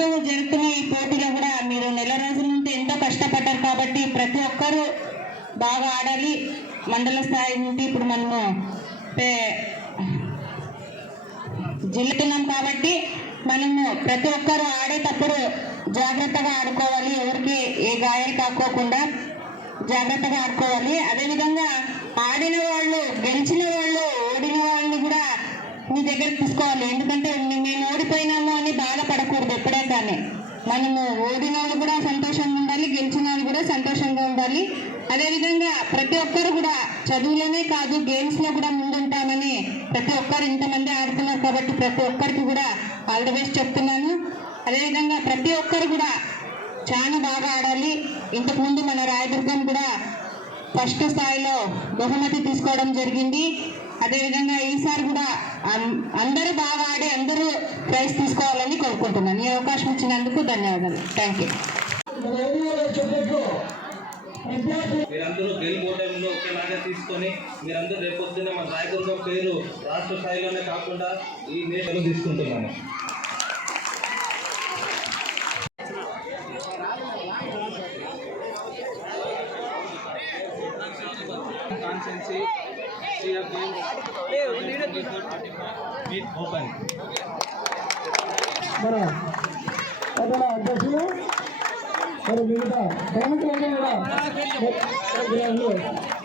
జరుగుతున్న ఈ పోటీలో కూడా మీరు నెల రోజుల నుండి ఎంతో కష్టపడ్డారు కాబట్టి ప్రతి ఒక్కరూ బాగా ఆడాలి. మండల స్థాయి నుండి ఇప్పుడు మనము జిల్లుతున్నాం కాబట్టి మనము ప్రతి ఒక్కరూ ఆడేటప్పుడు జాగ్రత్తగా ఆడుకోవాలి. ఎవరికి ఏ గాయాలు కాకోకుండా జాగ్రత్తగా ఆడుకోవాలి. అదేవిధంగా ఆడిన వాళ్ళు, గెలిచిన వాళ్ళు, ఓడిన వాళ్ళని కూడా మీ దగ్గరికి తీసుకోవాలి. ఎందుకంటే మేము ఓడిపోయినాము అని బాధపడకూడదు ఎప్పుడే కానీ. మనము ఓడిన వాళ్ళు కూడా సంతోషంగా ఉండాలి, గెలిచిన వాళ్ళు కూడా సంతోషంగా ఉండాలి. అదేవిధంగా ప్రతి ఒక్కరు కూడా చదువులోనే కాదు గేమ్స్లో కూడా ముందుంటామని ప్రతి ఒక్కరు ఇంతమంది ఆడుతున్నారు కాబట్టి ప్రతి ఒక్కరికి కూడా ఆల్ ది బెస్ట్ చెప్తున్నాను. అదేవిధంగా ప్రతి ఒక్కరు కూడా చాలా బాగా ఆడాలి. ఇంతకుముందు మన రాయదుర్గం కూడా ఫస్ట్ స్థాయిలో బహుమతి తీసుకోవడం జరిగింది. అదేవిధంగా ఈసారి కూడా అందరూ బాగా ఆడి అందరూ ప్రైజ్ తీసుకోవాలని కోరుకుంటున్నాను. ఈ అవకాశం ఇచ్చినందుకు ధన్యవాదాలు. Thank you. మీరందరూ గెలుపోవడంలో ఒకేలాగా తీసుకొని మీరందరూ రేపొద్దున మన రాయదుర్గం పేరు రాష్ట్ర స్థాయిలోనే కాకుండా ఈ నేషన్లో తీసుకుంటున్నాను. కాన్సెన్సీ ఓపెన్ మన అధ్యక్షులు మరి మిగతా ప్రముఖులందరూ కూడా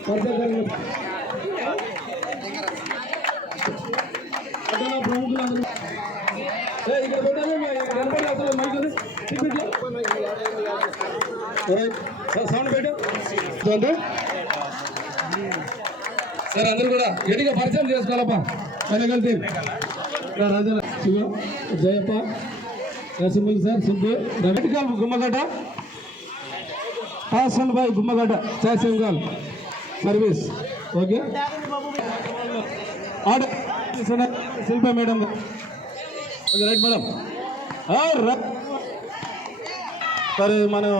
ప్రముఖులందరూ ఇక్కడ పెట్టాలి అసలు మైక్ సౌండ్ పెట్టు సార్. అందరూ కూడా గట్టిగా పరిచయం చేసుకోవాలప్పా. వెనకల్ టీం రాజా శివ జయప్ప నరసింహులు సార్ సుబ్బు రవికాల్ గుమ్మగడ్డ హాసన్ భాయ్ గుమ్మగడ్డ చాసింగాల్ సర్వీస్ ఓకే. ఆర్డర్ శిల్ప మేడం ఓకే రైట్ మేడం. సరే మనం